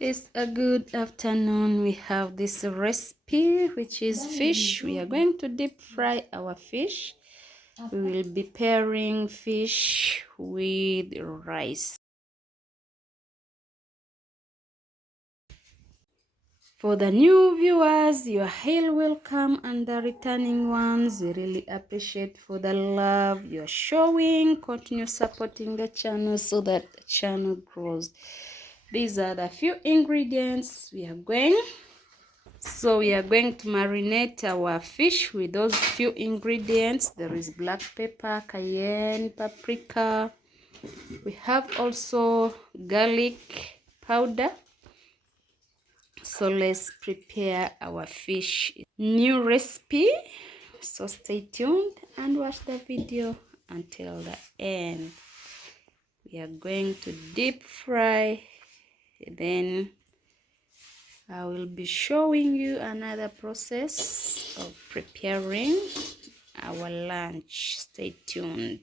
It's a good afternoon. We have this recipe, which is fish. We are going to deep fry our fish. We will be pairing fish with rice. For the new viewers, you are hail welcome, and the returning ones, we really appreciate for the love you're showing. Continue supporting the channel so that the channel grows. These are the few ingredients we are going. So we are going to marinate our fish with those few ingredients. There is black pepper, cayenne, paprika. We have also garlic powder. So let's prepare our fish. New recipe. So stay tuned and watch the video until the end. We are going to deep fry. Then I will be showing you another process of preparing our lunch. Stay tuned.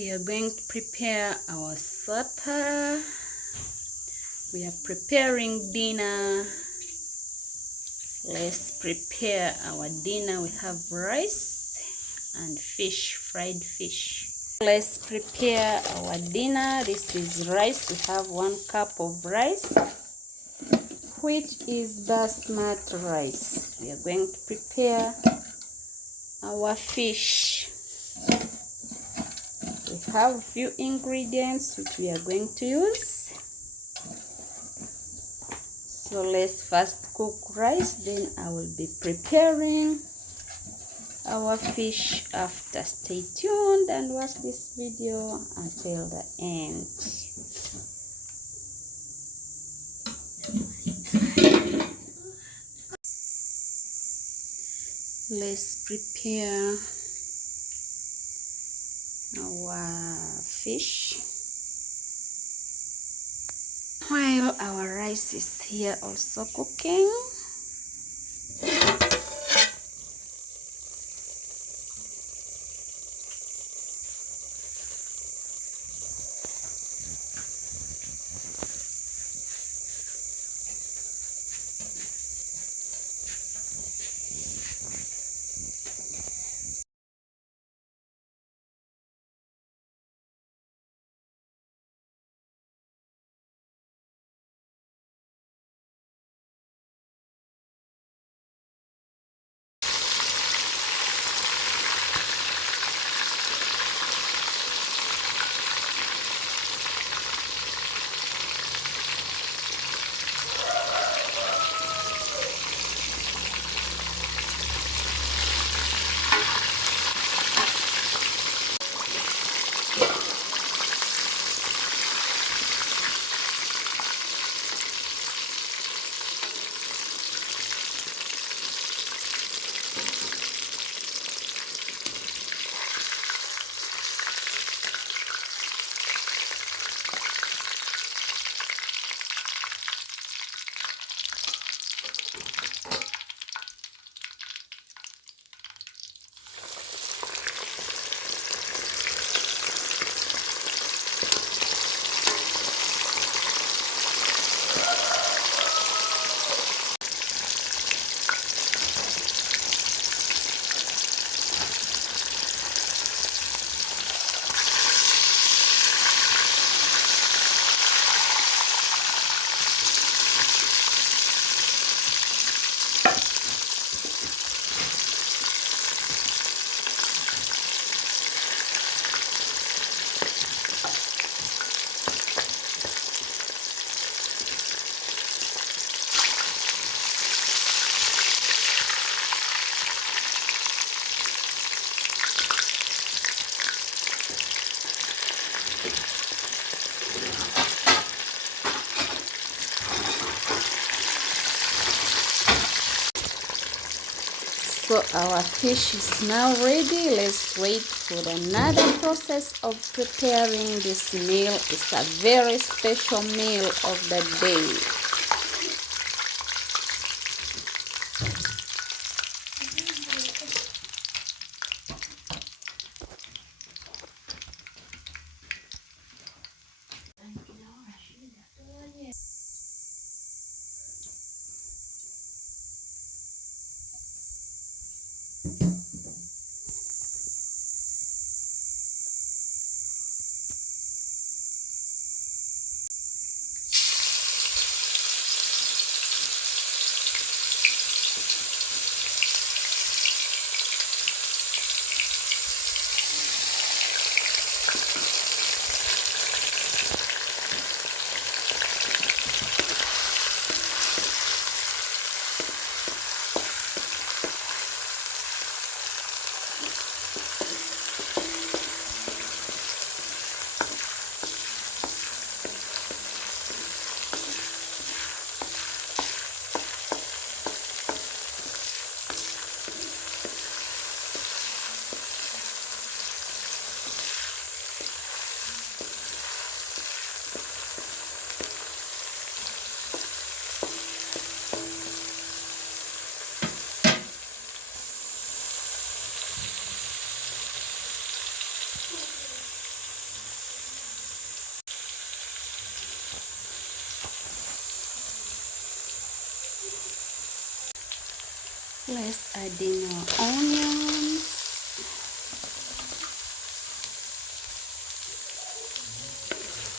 We are going to prepare our supper. We are preparing dinner. Let's prepare our dinner. We have rice and fish, fried fish. Let's prepare our dinner. This is rice. We have 1 cup of rice, which is basmati rice. We are going to prepare our fish. We have a few ingredients which we are going to use. So let's first cook rice, then I will be preparing our fish after. Stay tuned and watch this video until the end. Let's prepare our fish while our rice is here also cooking. So our fish is now ready. Let's wait for another process of preparing this meal. It's a very special meal of the day. Let's add in our onions.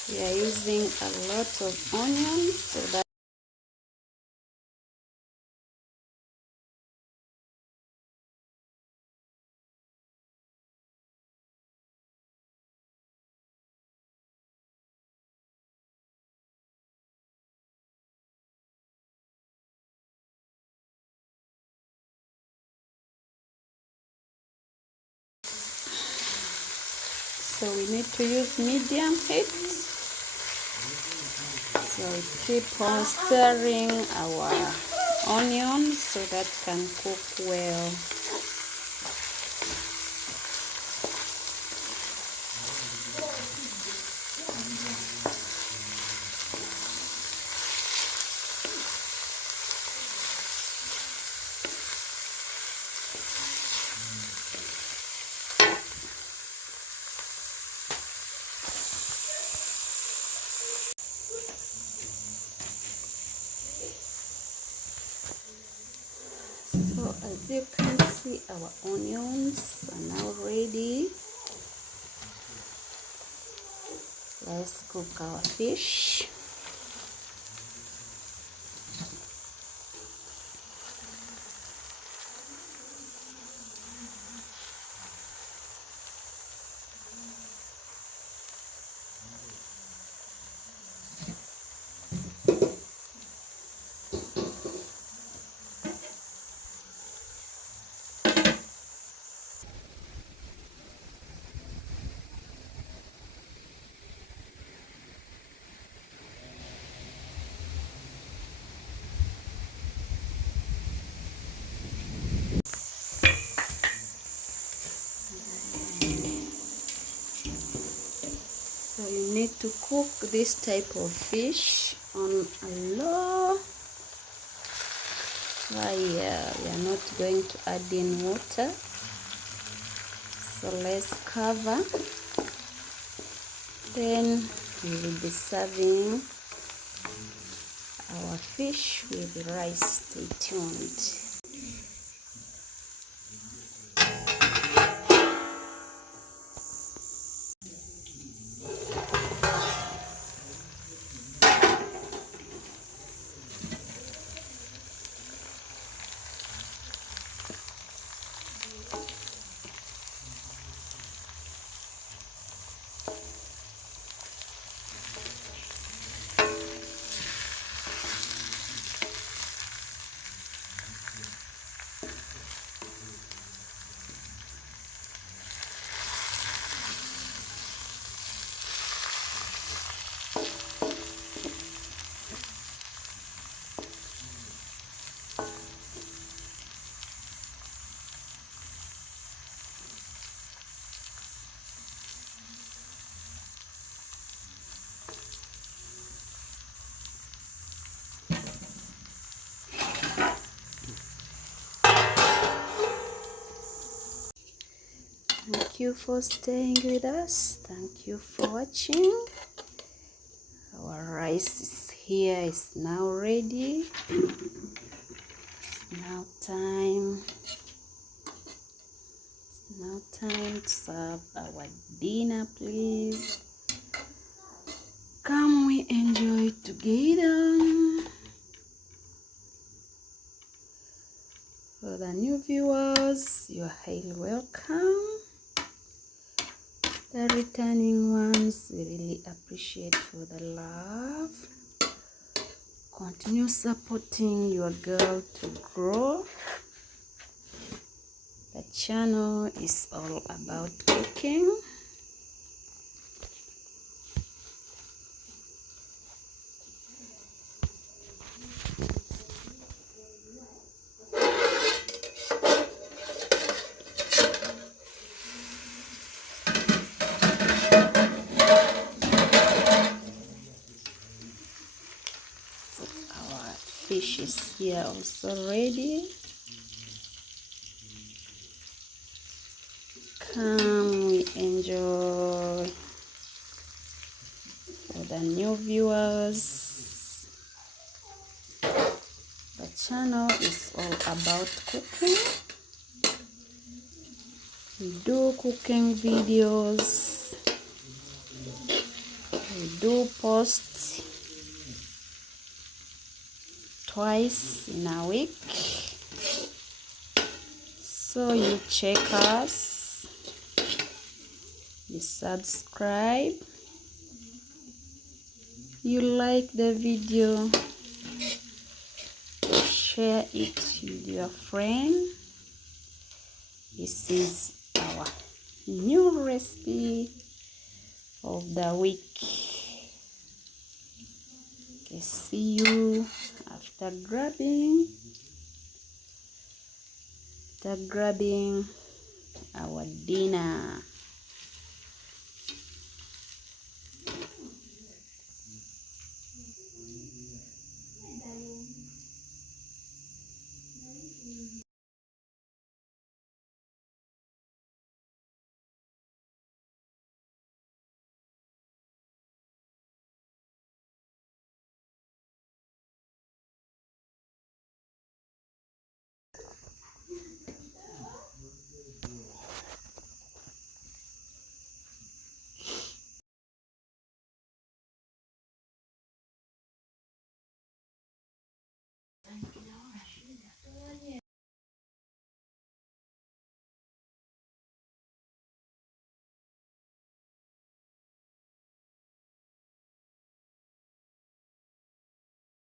We are using a lot of onions so that so we need to use medium heat. So we keep on stirring our onions so that can cook well. So as you can see, our onions are now ready. Let's cook our fish. So you need to cook this type of fish on a low fire. We are not going to add in water. So let's cover. Then we will be serving our fish with rice. Stay tuned. Thank you for staying with us. Thank you for watching. Our rice is here. It's now ready. Now time. Now time to serve our dinner, please. Come, we enjoy together. For the new viewers, you're highly welcome. The returning ones, we really appreciate for the love. Continue supporting your girl to grow. The channel is all about cooking. Our fish is here also ready. Come, we enjoy. For the new viewers, The channel is all about cooking. We do cooking videos. We do post twice in a week. So you check us, you subscribe, you like the video, share it with your friend. This is our new recipe of the week. Okay, see you after grabbing our dinner.